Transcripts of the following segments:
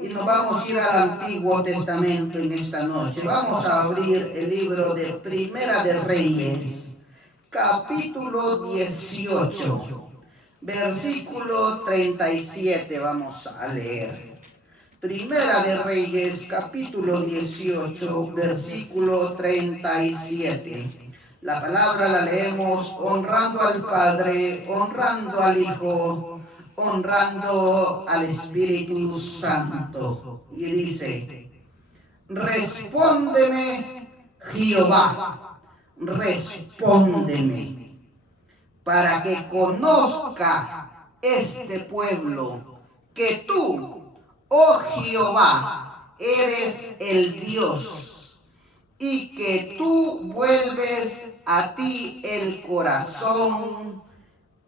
y nos vamos a ir al Antiguo Testamento en esta noche. Vamos a abrir el libro de Primera de Reyes, capítulo 18, versículo 37. Vamos a leer. Primera de Reyes, capítulo 18, versículo 37. La palabra la leemos honrando al Padre, honrando al Hijo, honrando al Espíritu Santo. Y dice: respóndeme, Jehová, respóndeme, para que conozca este pueblo que tú, oh Jehová, eres el Dios, y que tú vuelves a ti el corazón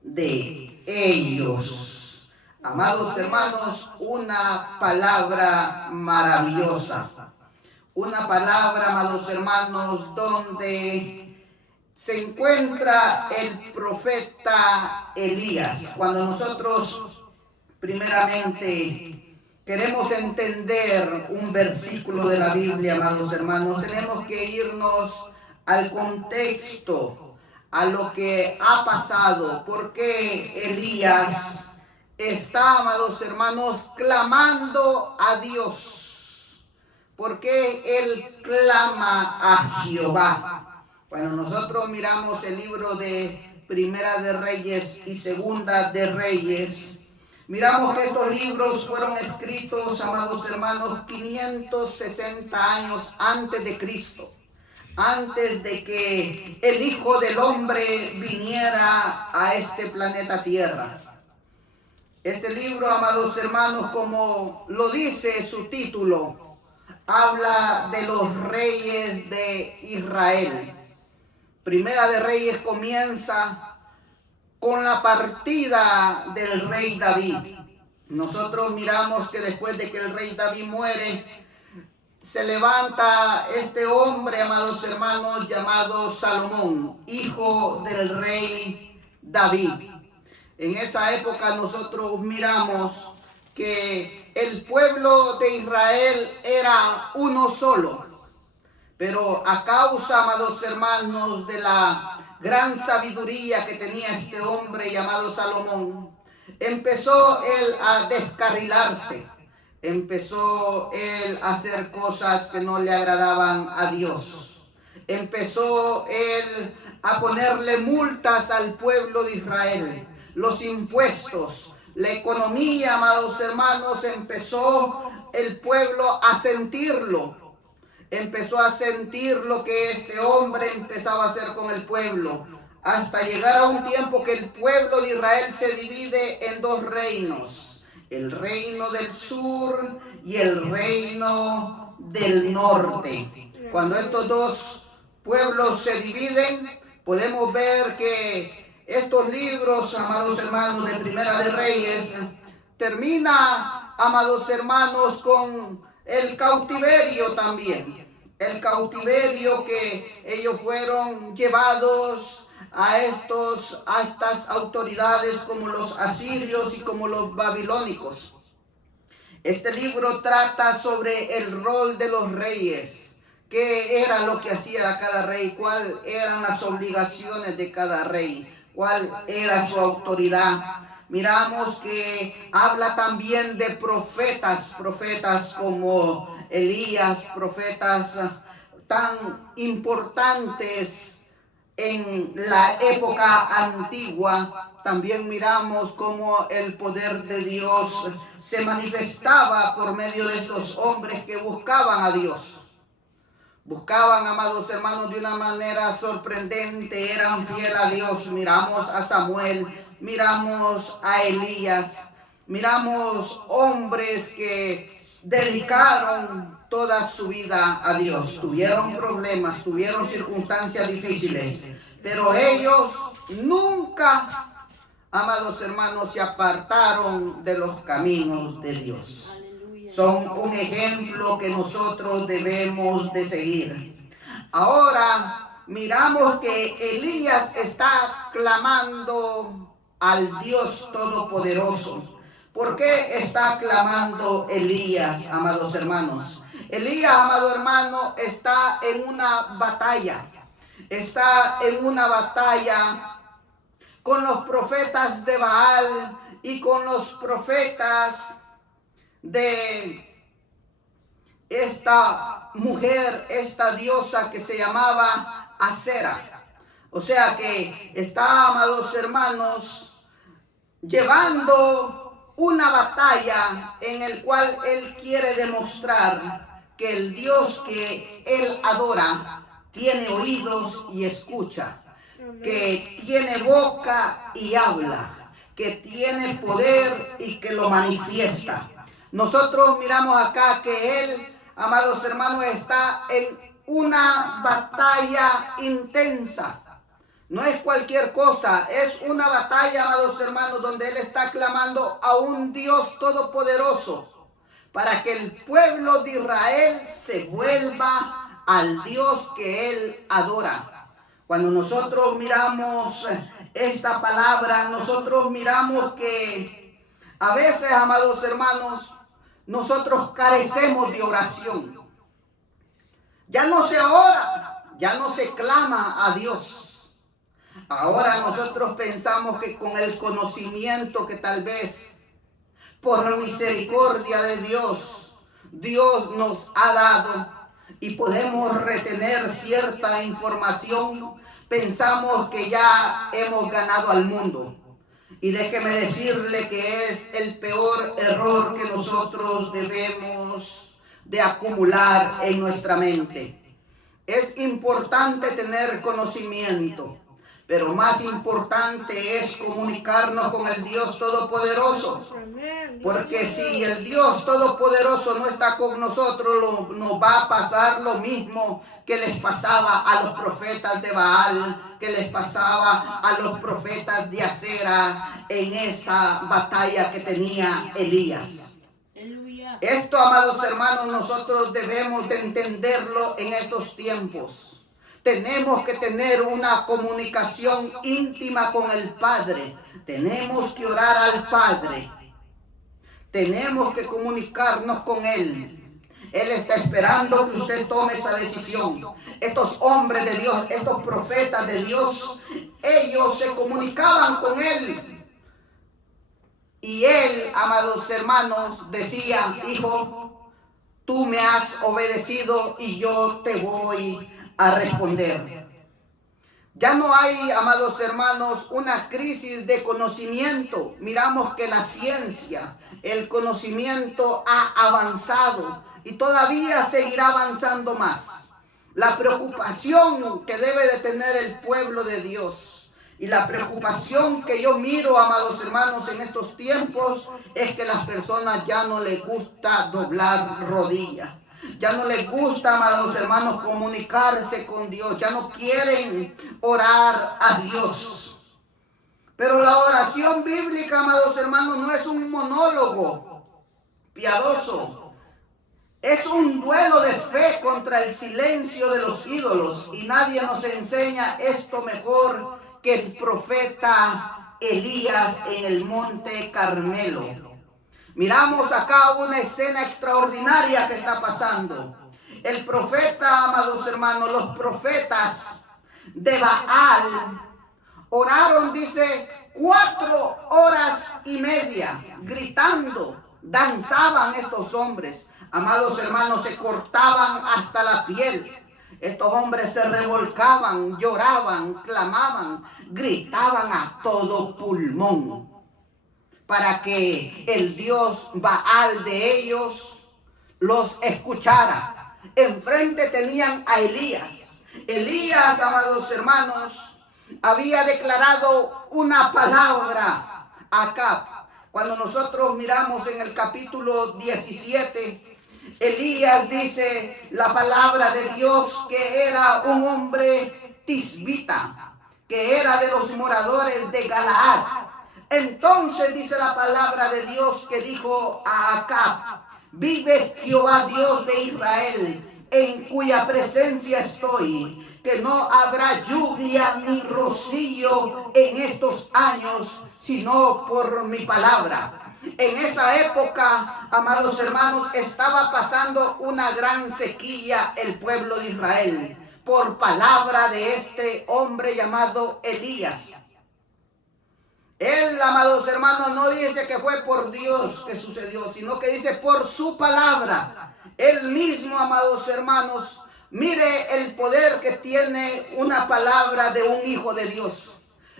de ellos. Amados hermanos, una palabra maravillosa. Una palabra, amados hermanos, donde se encuentra el profeta Elías. Cuando nosotros primeramente queremos entender un versículo de la Biblia, amados hermanos, tenemos que irnos al contexto, a lo que ha pasado. Porque Elías está, amados hermanos, clamando a Dios. Porque él clama a Jehová. Cuando nosotros miramos el libro de Primera de Reyes y Segunda de Reyes, miramos que estos libros fueron escritos, amados hermanos, 560 años antes de Cristo, antes de que el Hijo del Hombre viniera a este planeta Tierra. Este libro, amados hermanos, como lo dice su título, habla de los reyes de Israel. Primera de Reyes comienza con la partida del rey David. Nosotros miramos que después de que el rey David muere, se levanta este hombre, amados hermanos, llamado Salomón, hijo del rey David. En esa época nosotros miramos que el pueblo de Israel era uno solo. Pero a causa, amados hermanos, de la gran sabiduría que tenía este hombre llamado Salomón, empezó él a descarrilarse. Empezó él a hacer cosas que no le agradaban a Dios. Empezó él a ponerle multas al pueblo de Israel. Los impuestos, la economía, amados hermanos, empezó el pueblo a sentirlo. Empezó a sentir lo que este hombre empezaba a hacer con el pueblo, hasta llegar a un tiempo que el pueblo de Israel se divide en dos reinos: el reino del sur y el reino del norte. Cuando estos dos pueblos se dividen, podemos ver que estos libros, amados hermanos, de Primera de Reyes, termina, amados hermanos, con el cautiverio también. El cautiverio que ellos fueron llevados a estas autoridades como los asirios y como los babilónicos. Este libro trata sobre el rol de los reyes. ¿Qué era lo que hacía cada rey? ¿Cuáles eran las obligaciones de cada rey? ¿Cuál era su autoridad? Miramos que habla también de profetas como Elías, profetas tan importantes en la época antigua. También miramos cómo el poder de Dios se manifestaba por medio de estos hombres que buscaban a Dios. Buscaban, amados hermanos, de una manera sorprendente, eran fieles a Dios. Miramos a Samuel, miramos a Elías, miramos hombres que dedicaron toda su vida a Dios. Tuvieron problemas, tuvieron circunstancias difíciles, pero ellos nunca, amados hermanos, se apartaron de los caminos de Dios. Son un ejemplo que nosotros debemos de seguir. Ahora miramos que Elías está clamando al Dios Todopoderoso, ¿Por qué está clamando Elías, amados hermanos? Elías, amado hermano, está en una batalla. Está en una batalla con los profetas de Baal y con los profetas de esta mujer, esta diosa que se llamaba Acera. O sea que está, amados hermanos, llevando una batalla en el cual él quiere demostrar que el Dios que él adora tiene oídos y escucha, que tiene boca y habla, que tiene poder y que lo manifiesta. Nosotros miramos acá que él, amados hermanos, está en una batalla intensa. No es cualquier cosa, es una batalla, amados hermanos, donde él está clamando a un Dios todopoderoso para que el pueblo de Israel se vuelva al Dios que él adora. Cuando nosotros miramos esta palabra, nosotros miramos que a veces, amados hermanos, nosotros carecemos de oración. Ya no se ora, ya no se clama a Dios. Ahora nosotros pensamos que con el conocimiento que tal vez por misericordia de Dios, Dios nos ha dado y podemos retener cierta información, pensamos que ya hemos ganado al mundo. Y déjeme decirle que es el peor error que nosotros debemos de acumular en nuestra mente. Es importante tener conocimiento, pero más importante es comunicarnos con el Dios Todopoderoso. Porque si el Dios Todopoderoso no está con nosotros, nos va a pasar lo mismo que les pasaba a los profetas de Baal, que les pasaba a los profetas de Acera en esa batalla que tenía Elías. Esto, amados hermanos, nosotros debemos de entenderlo en estos tiempos. Tenemos que tener una comunicación íntima con el Padre. Tenemos que orar al Padre. Tenemos que comunicarnos con Él. Él está esperando que usted tome esa decisión. Estos hombres de Dios, estos profetas de Dios, ellos se comunicaban con Él. Y Él, amados hermanos, decía: hijo, tú me has obedecido y yo te voy a responder. Ya no hay, amados hermanos, una crisis de conocimiento. Miramos que la ciencia, el conocimiento ha avanzado y todavía seguirá avanzando más. La preocupación que debe de tener el pueblo de Dios y la preocupación que yo miro, amados hermanos, en estos tiempos es que las personas ya no les gusta doblar rodillas. Ya no les gusta, amados hermanos, comunicarse con Dios. Ya no quieren orar a Dios. Pero la oración bíblica, amados hermanos, no es un monólogo piadoso. Es un duelo de fe contra el silencio de los ídolos. Y nadie nos enseña esto mejor que el profeta Elías en el monte Carmelo. Miramos acá una escena extraordinaria que está pasando. El profeta, amados hermanos, los profetas de Baal oraron, dice, 4 horas y media, gritando, danzaban estos hombres. Amados hermanos, se cortaban hasta la piel. Estos hombres se revolcaban, lloraban, clamaban, gritaban a todo pulmón, para que el Dios Baal de ellos los escuchara. Enfrente tenían a Elías. Elías, amados hermanos, había declarado una palabra a Acab. Cuando nosotros miramos en el capítulo 17, Elías dice la palabra de Dios que era un hombre tisbita, que era de los moradores de Galaad. Entonces dice la palabra de Dios que dijo a Acab: vive Jehová Dios de Israel, en cuya presencia estoy, que no habrá lluvia ni rocío en estos años, sino por mi palabra. En esa época, amados hermanos, estaba pasando una gran sequía el pueblo de Israel por palabra de este hombre llamado Elías. Él, amados hermanos, no dice que fue por Dios que sucedió, sino que dice por su palabra. Él mismo, amados hermanos, mire el poder que tiene una palabra de un hijo de Dios.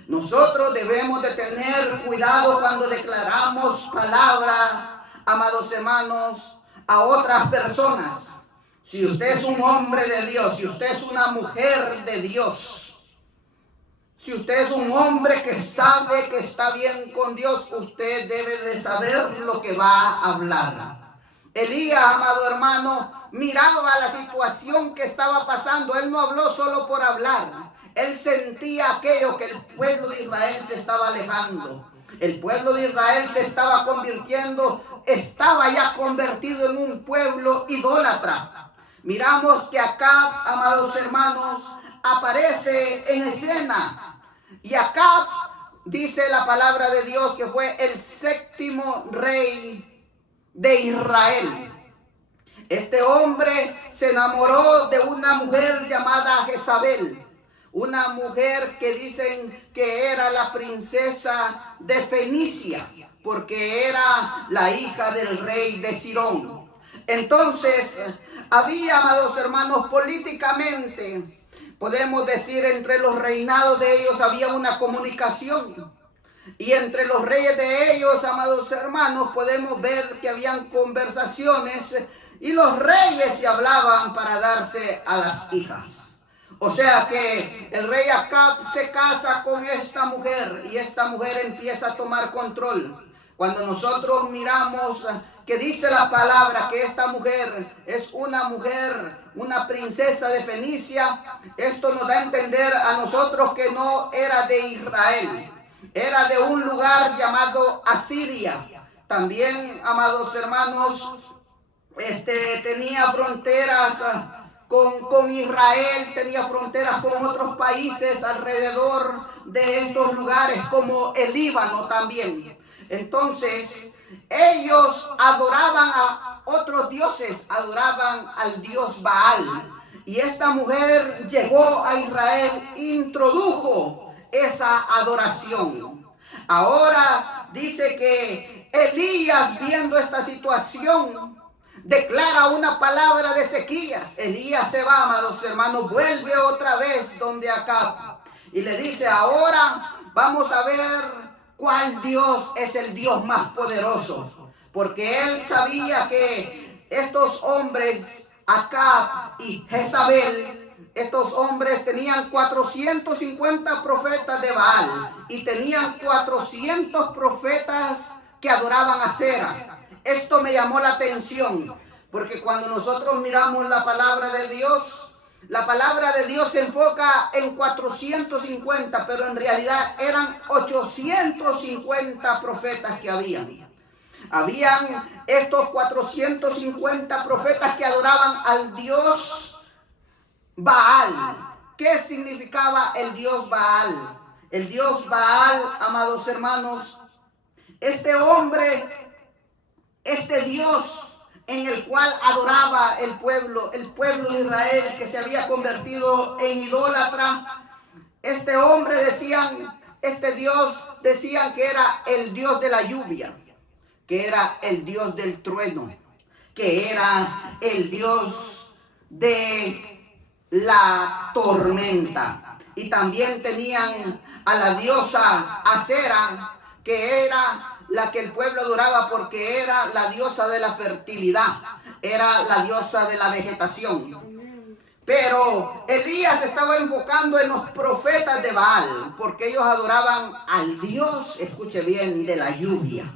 Nosotros debemos de tener cuidado cuando declaramos palabra, amados hermanos, a otras personas. Si usted es un hombre de Dios, si usted es una mujer de Dios, si usted es un hombre que sabe que está bien con Dios, usted debe de saber lo que va a hablar. Elías, amado hermano, miraba la situación que estaba pasando. Él no habló solo por hablar. Él sentía aquello, que el pueblo de Israel se estaba alejando. El pueblo de Israel se estaba convirtiendo, estaba ya convertido en un pueblo idólatra. Miramos que acá, amados hermanos, aparece en escena. Y Acab, dice la palabra de Dios, que fue el 7º rey de Israel. Este hombre se enamoró de una mujer llamada Jezabel, una mujer que dicen que era la princesa de Fenicia, porque era la hija del rey de Sirón. Entonces, había, amados hermanos, políticamente, podemos decir, entre los reinados de ellos había una comunicación. Y entre los reyes de ellos, amados hermanos, podemos ver que habían conversaciones y los reyes se hablaban para darse a las hijas. O sea que el rey Acab se casa con esta mujer y esta mujer empieza a tomar control. Cuando nosotros miramos que dice la palabra que esta mujer es una mujer, una princesa de Fenicia, esto nos da a entender a nosotros que no era de Israel, era de un lugar llamado Asiria. También, amados hermanos, tenía fronteras con Israel, tenía fronteras con otros países alrededor de estos lugares, como el Líbano también. Entonces, ellos adoraban a otros dioses, adoraban al dios Baal. Y esta mujer llegó a Israel, introdujo esa adoración. Ahora dice que Elías, viendo esta situación, declara una palabra de sequías. Elías se va, amados hermanos, vuelve otra vez donde Acab y le dice: ahora vamos a ver cuál Dios es el Dios más poderoso, porque él sabía que estos hombres, Acab y Jezabel, estos hombres tenían 450 profetas de Baal y tenían 400 profetas que adoraban a Acera. Esto me llamó la atención, porque cuando nosotros miramos la palabra de Dios, la palabra de Dios se enfoca en 450, pero en realidad eran 850 profetas que habían. Habían estos 450 profetas que adoraban al dios Baal. ¿Qué significaba el dios Baal? El dios Baal, amados hermanos, este hombre, este dios en el cual adoraba el pueblo de Israel, que se había convertido en idólatra. Este hombre este Dios decían que era el Dios de la lluvia, que era el Dios del trueno, que era el Dios de la tormenta. Y también tenían a la diosa Acera, que era la que el pueblo adoraba porque era la diosa de la fertilidad, era la diosa de la vegetación. Pero Elías estaba enfocando en los profetas de Baal, porque ellos adoraban al Dios, escuche bien, de la lluvia.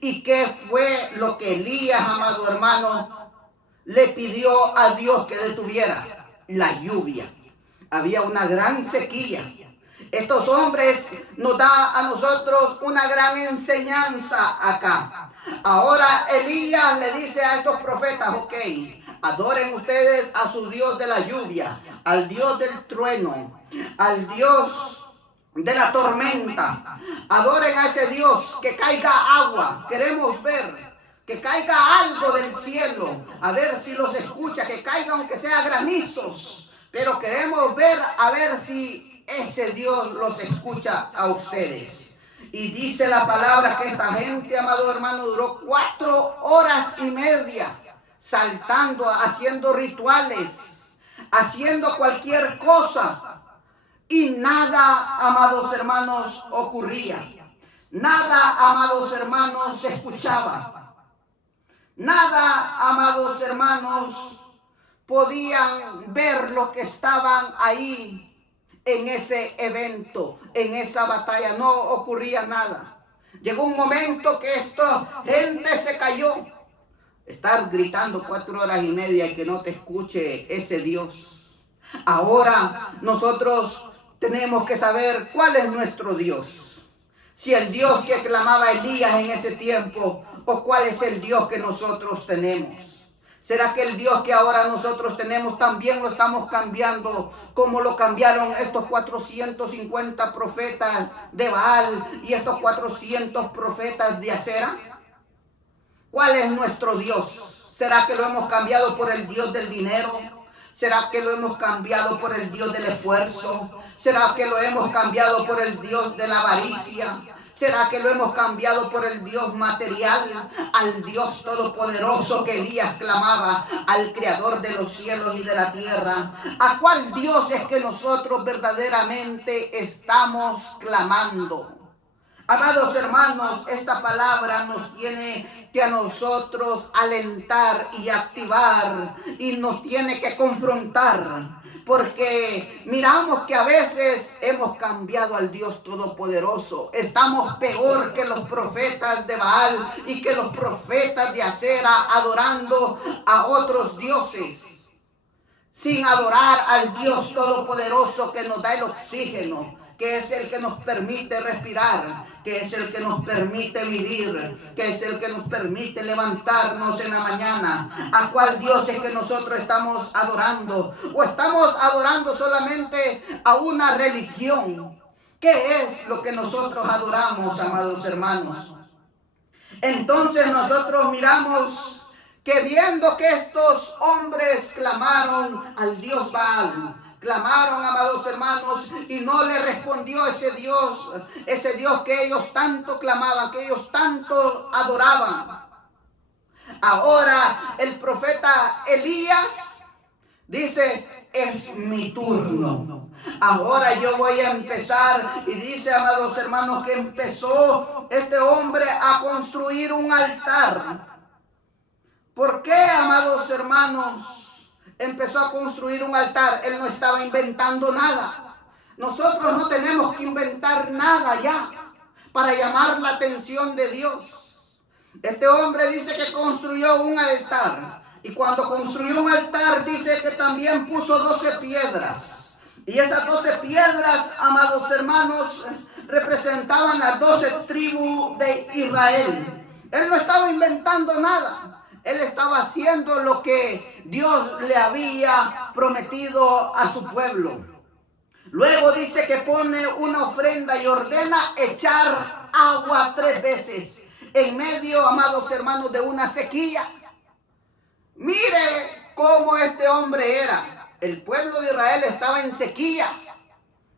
¿Y qué fue lo que Elías, amado hermano, le pidió a Dios que detuviera? La lluvia. Había una gran sequía. Estos hombres nos dan a nosotros una gran enseñanza acá. Ahora Elías le dice a estos profetas: ok, adoren ustedes a su Dios de la lluvia, al Dios del trueno, al Dios de la tormenta. Adoren a ese Dios, que caiga agua. Queremos ver que caiga algo del cielo, a ver si los escucha, que caiga aunque sea granizos, pero queremos ver a ver si ese Dios los escucha a ustedes. Y dice la palabra que esta gente, amado hermano, duró 4 horas y media saltando, haciendo rituales, haciendo cualquier cosa, y nada, amados hermanos, ocurría. Nada, amados hermanos, se escuchaba. Nada, amados hermanos, podían ver los que estaban ahí en ese evento, en esa batalla. No ocurría nada. Llegó un momento que esta gente se cayó. Estar gritando 4 horas y media y que no te escuche ese Dios. Ahora nosotros tenemos que saber cuál es nuestro Dios. Si el Dios que clamaba Elías en ese tiempo, o cuál es el Dios que nosotros tenemos. ¿Será que el Dios que ahora nosotros tenemos también lo estamos cambiando como lo cambiaron estos 450 profetas de Baal y estos 400 profetas de Acera? ¿Cuál es nuestro Dios? ¿Será que lo hemos cambiado por el Dios del dinero? ¿Será que lo hemos cambiado por el Dios del esfuerzo? ¿Será que lo hemos cambiado por el Dios de la avaricia? ¿Será que lo hemos cambiado por el Dios material, al Dios todopoderoso que Elías clamaba, al creador de los cielos y de la tierra? ¿A cuál Dios es que nosotros verdaderamente estamos clamando? Amados hermanos, esta palabra nos tiene que a nosotros alentar y activar, y nos tiene que confrontar. Porque miramos que a veces hemos cambiado al Dios Todopoderoso. Estamos peor que los profetas de Baal y que los profetas de Acera, adorando a otros dioses, sin adorar al Dios Todopoderoso que nos da el oxígeno, que es el que nos permite respirar, que es el que nos permite vivir, que es el que nos permite levantarnos en la mañana. ¿A cuál Dios es que nosotros estamos adorando? ¿O estamos adorando solamente a una religión? ¿Qué es lo que nosotros adoramos, amados hermanos? Entonces nosotros miramos que viendo que estos hombres clamaron al Dios Baal, clamaron, amados hermanos, y no le respondió ese Dios que ellos tanto clamaban, que ellos tanto adoraban. Ahora el profeta Elías dice: es mi turno. Ahora yo voy a empezar. Y dice, amados hermanos, que empezó este hombre a construir un altar. ¿Por qué, amados hermanos, empezó a construir un altar? Él no estaba inventando nada. Nosotros no tenemos que inventar nada ya para llamar la atención de Dios. Este hombre dice que construyó un altar. Y cuando construyó un altar, dice que también puso 12 piedras. Y esas 12 piedras, amados hermanos, representaban las 12 tribus de Israel. Él no estaba inventando nada. Él estaba haciendo lo que Dios le había prometido a su pueblo. Luego dice que pone una ofrenda y ordena echar agua 3 veces en medio, amados hermanos, de una sequía. Mire cómo este hombre era. El pueblo de Israel estaba en sequía.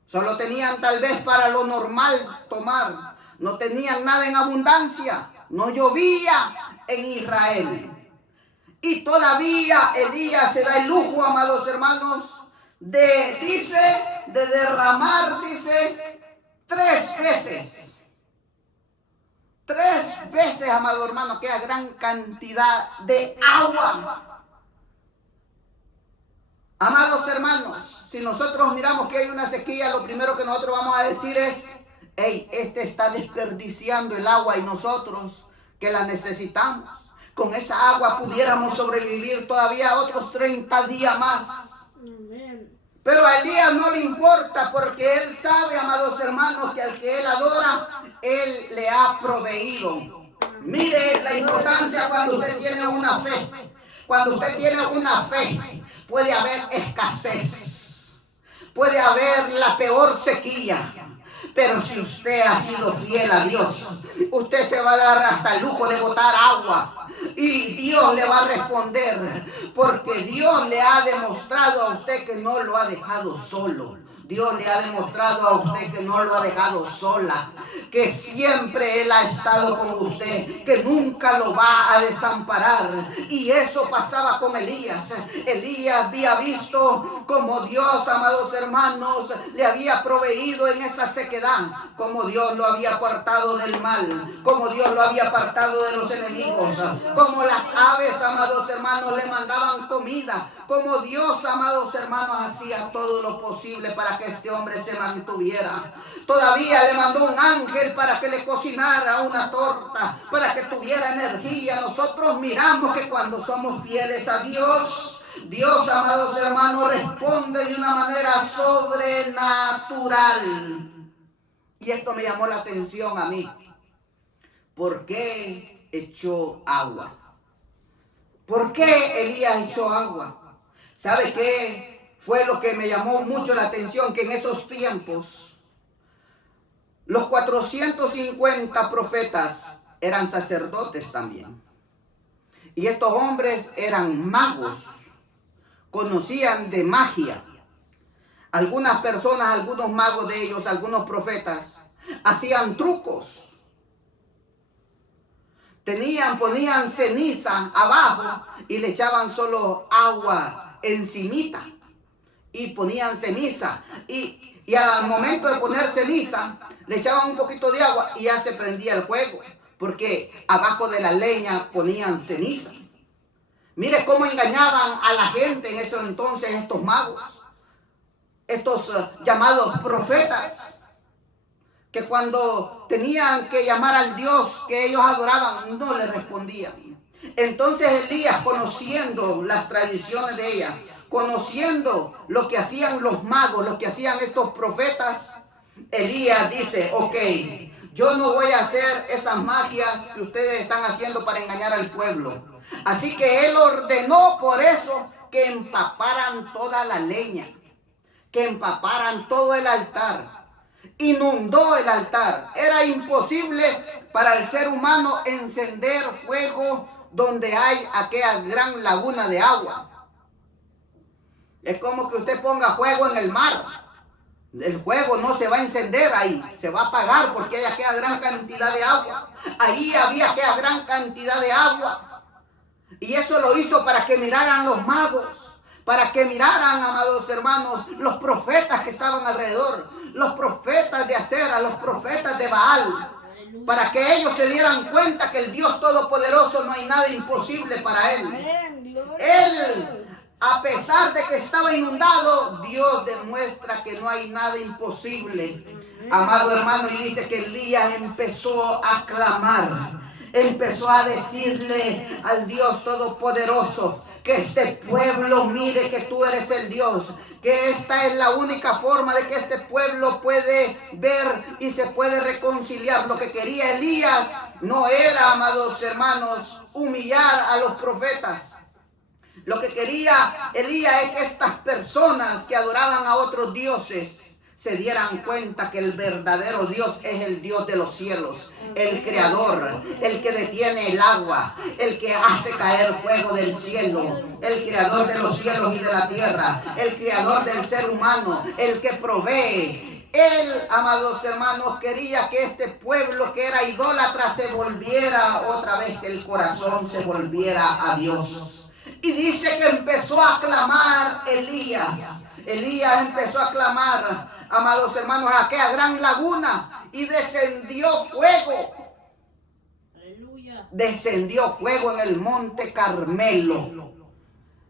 Solo tenían tal vez para lo normal tomar. No tenían nada en abundancia. No llovía en Israel. Y todavía Elías se da el lujo, amados hermanos, de derramar, 3 veces. 3 veces, amado hermano, que es gran cantidad de agua. Amados hermanos, si nosotros miramos que hay una sequía, lo primero que nosotros vamos a decir es: hey, este está desperdiciando el agua, y nosotros que la necesitamos. Con esa agua pudiéramos sobrevivir todavía otros 30 días más. Pero a Elías no le importa, porque él sabe, amados hermanos, que al que él adora, él le ha proveído. Mire la importancia cuando usted tiene una fe. Cuando usted tiene una fe, puede haber escasez, puede haber la peor sequía, Pero si usted ha sido fiel a Dios, usted se va a dar hasta el lujo de botar agua y Dios le va a responder, porque Dios le ha demostrado a usted que no lo ha dejado solo. Dios le ha demostrado a usted que no lo ha dejado sola, que siempre Él ha estado con usted, que nunca lo va a desamparar. Y eso pasaba con Elías. Elías había visto como Dios, amados hermanos, le había proveído en esa sequedad, como Dios lo había apartado del mal, como Dios lo había apartado de los enemigos, como las aves, amados hermanos, le mandaban comida, como Dios, amados hermanos, hacía todo lo posible para que este hombre se mantuviera. Todavía le mandó un ángel para que le cocinara una torta, para que tuviera energía. Nosotros miramos que cuando somos fieles a Dios, Dios, amados hermanos, responde de una manera sobrenatural. Y esto me llamó la atención a mí. ¿Por qué echó agua? ¿Por qué Elías echó agua? ¿Sabe qué fue lo que me llamó mucho la atención? Que en esos tiempos los 450 profetas eran sacerdotes también. Y estos hombres eran magos, conocían de magia. Algunas personas, algunos magos de ellos, algunos profetas, hacían trucos. Ponían ceniza abajo y le echaban solo agua encimita y ponían ceniza y al momento de poner ceniza le echaban un poquito de agua y ya se prendía el fuego, porque abajo de la leña ponían ceniza. Mire cómo engañaban a la gente en ese entonces estos magos, estos llamados profetas, que cuando tenían que llamar al Dios que ellos adoraban no le respondían. Entonces Elías, conociendo las tradiciones de ella, conociendo lo que hacían los magos, lo que hacían estos profetas, Elías dice, ok, yo no voy a hacer esas magias que ustedes están haciendo para engañar al pueblo. Así que él ordenó por eso que empaparan toda la leña, que empaparan todo el altar. Inundó el altar. Era imposible para el ser humano encender fuego donde hay aquella gran laguna de agua. Es como que usted ponga fuego en el mar. El fuego no se va a encender ahí, se va a apagar porque hay aquella gran cantidad de agua. Ahí había aquella gran cantidad de agua. Y eso lo hizo para que miraran los magos, para que miraran, amados hermanos, los profetas que estaban alrededor, los profetas de Acera, los profetas de Baal, para que ellos se dieran cuenta que el Dios Todopoderoso no hay nada imposible para Él. Él, a pesar de que estaba inundado, Dios demuestra que no hay nada imposible. Amado hermano, y dice que Elías empezó a clamar, empezó a decirle al Dios Todopoderoso que este pueblo mire que tú eres el Dios, que esta es la única forma de que este pueblo puede ver y se puede reconciliar. Lo que quería Elías no era, amados hermanos, humillar a los profetas. Lo que quería Elías es que estas personas que adoraban a otros dioses se dieran cuenta que el verdadero Dios es el Dios de los cielos, el creador, el que detiene el agua, el que hace caer fuego del cielo, el creador de los cielos y de la tierra, el creador del ser humano, el que provee. Él, amados hermanos, quería que este pueblo que era idólatra se volviera otra vez, que el corazón se volviera a Dios. Y dice que empezó a clamar Elías. Elías empezó a clamar, amados hermanos, a aquella gran laguna y descendió fuego. Aleluya. Descendió fuego en el monte Carmelo.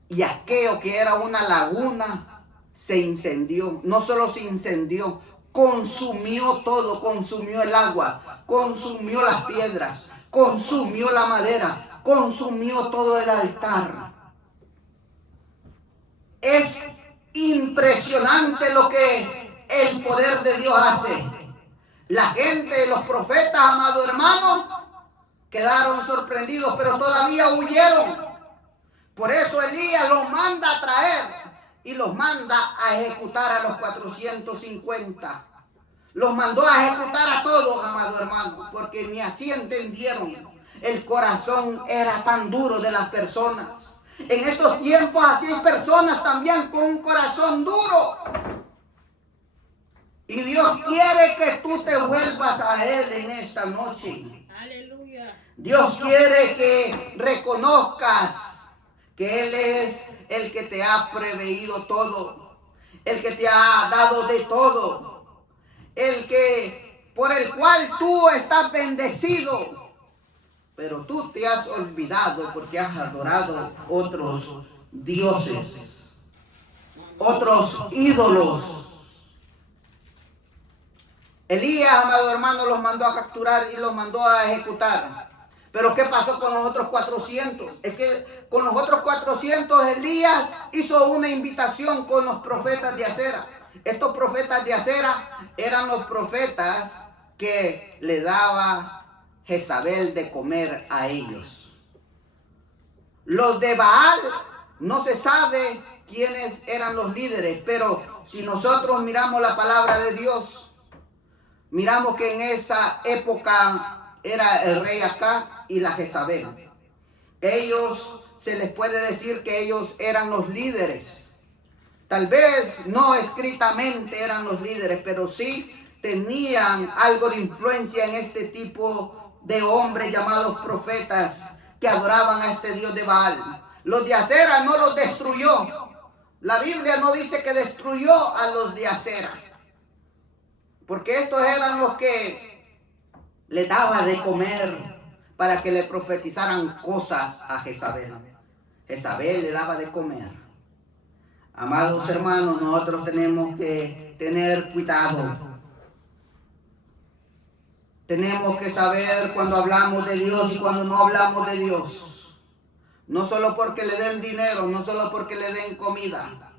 Y aquello que era una laguna se incendió. No solo se incendió, consumió todo, consumió el agua, consumió las piedras, consumió la madera, consumió todo el altar. Es impresionante lo que el poder de Dios hace. La gente, los profetas, amados hermanos, quedaron sorprendidos, pero todavía huyeron. Por eso Elías los manda a traer y los manda a ejecutar a los 450. Los mandó a ejecutar a todos, amado hermano, porque ni así entendieron. El corazón era tan duro de las personas. En estos tiempos así hay personas también con un corazón duro. Y Dios quiere que tú te vuelvas a Él en esta noche. Aleluya. Dios quiere que reconozcas que Él es el que te ha preveído todo, el que te ha dado de todo, el que por el cual tú estás bendecido. Pero tú te has olvidado porque has adorado otros dioses, otros ídolos. Elías, amado hermano, los mandó a capturar y los mandó a ejecutar. Pero ¿qué pasó con los otros 400? Es que con los otros 400 Elías hizo una invitación con los profetas de Acera. Estos profetas de Acera eran los profetas que le daba Jezabel de comer a ellos. Los de Baal no se sabe quiénes eran los líderes, pero si nosotros miramos la palabra de Dios, miramos que en esa época era el rey Acab y la Jezabel. Ellos, se les puede decir que ellos eran los líderes. Tal vez no escritamente eran los líderes, pero sí tenían algo de influencia en este tipo de hombres llamados profetas que adoraban a este Dios de Baal. Los de Acera no los destruyó. La Biblia no dice que destruyó a los de Acera, porque estos eran los que le daba de comer para que le profetizaran cosas a Jezabel. Jezabel le daba de comer. Amados hermanos, nosotros tenemos que tener cuidado. Tenemos que saber cuando hablamos de Dios y cuando no hablamos de Dios. No solo porque le den dinero, no solo porque le den comida,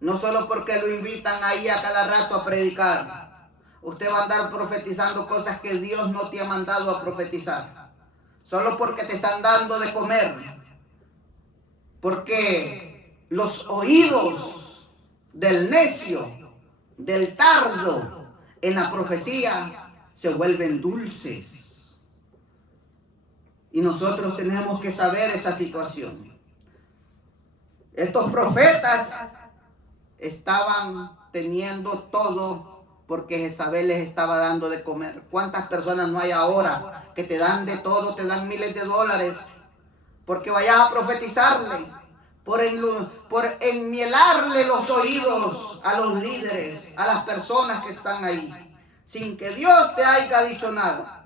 no solo porque lo invitan ahí a cada rato a predicar. Usted va a andar profetizando cosas que Dios no te ha mandado a profetizar. Solo porque te están dando de comer. Porque los oídos del necio, del tardo en la profecía se vuelven dulces. Y nosotros tenemos que saber esa situación. Estos profetas estaban teniendo todo porque Jezabel les estaba dando de comer. ¿Cuántas personas no hay ahora que te dan de todo, te dan miles de dólares porque vayas a profetizarle, por enmielarle los oídos a los líderes, a las personas que están ahí, sin que Dios te haya dicho nada?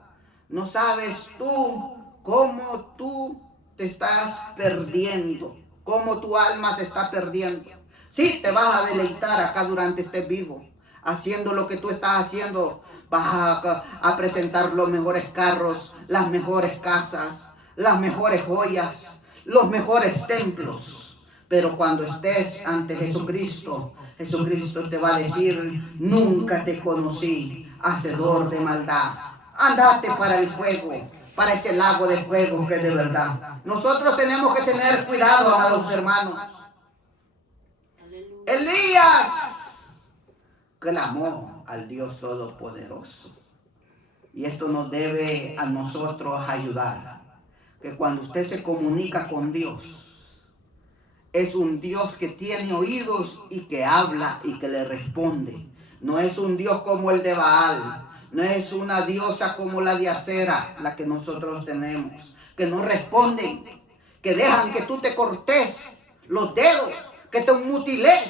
No sabes tú cómo tú te estás perdiendo, cómo tu alma se está perdiendo. Sí, te vas a deleitar acá durante este vivo, haciendo lo que tú estás haciendo. Vas a presentar los mejores carros, las mejores casas, las mejores joyas, los mejores templos. Pero cuando estés ante Jesucristo, Jesucristo te va a decir: nunca te conocí, hacedor de maldad. Andate para el fuego, para ese lago de fuego que es de verdad. Nosotros tenemos que tener cuidado, amados hermanos. Elías clamó al Dios Todopoderoso. Y esto nos debe a nosotros ayudar. Que cuando usted se comunica con Dios, es un Dios que tiene oídos y que habla y que le responde. No es un Dios como el de Baal. No es una diosa como la de Acera, la que nosotros tenemos. Que no responden, que dejan que tú te cortes los dedos, que te mutiles,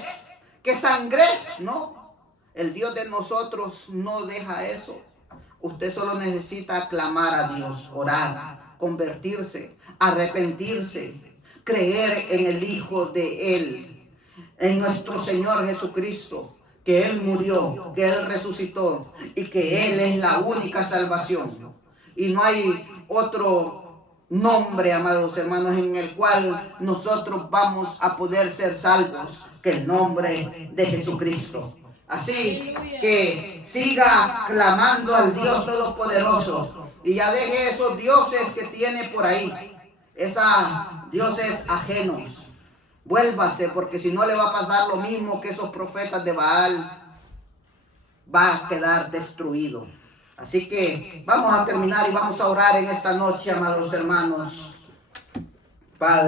que sangres. No, el Dios de nosotros no deja eso. Usted solo necesita clamar a Dios, orar, convertirse, arrepentirse, creer en el Hijo de Él, en nuestro Señor Jesucristo, que Él murió, que Él resucitó y que Él es la única salvación. Y no hay otro nombre, amados hermanos, en el cual nosotros vamos a poder ser salvos que el nombre de Jesucristo. Así que siga clamando al Dios Todopoderoso y ya deje esos dioses que tiene por ahí, esos dioses ajenos. Vuélvase, porque si no le va a pasar lo mismo que esos profetas de Baal. va a quedar destruido. Así que vamos a terminar y vamos a orar en esta noche, amados hermanos. Padre.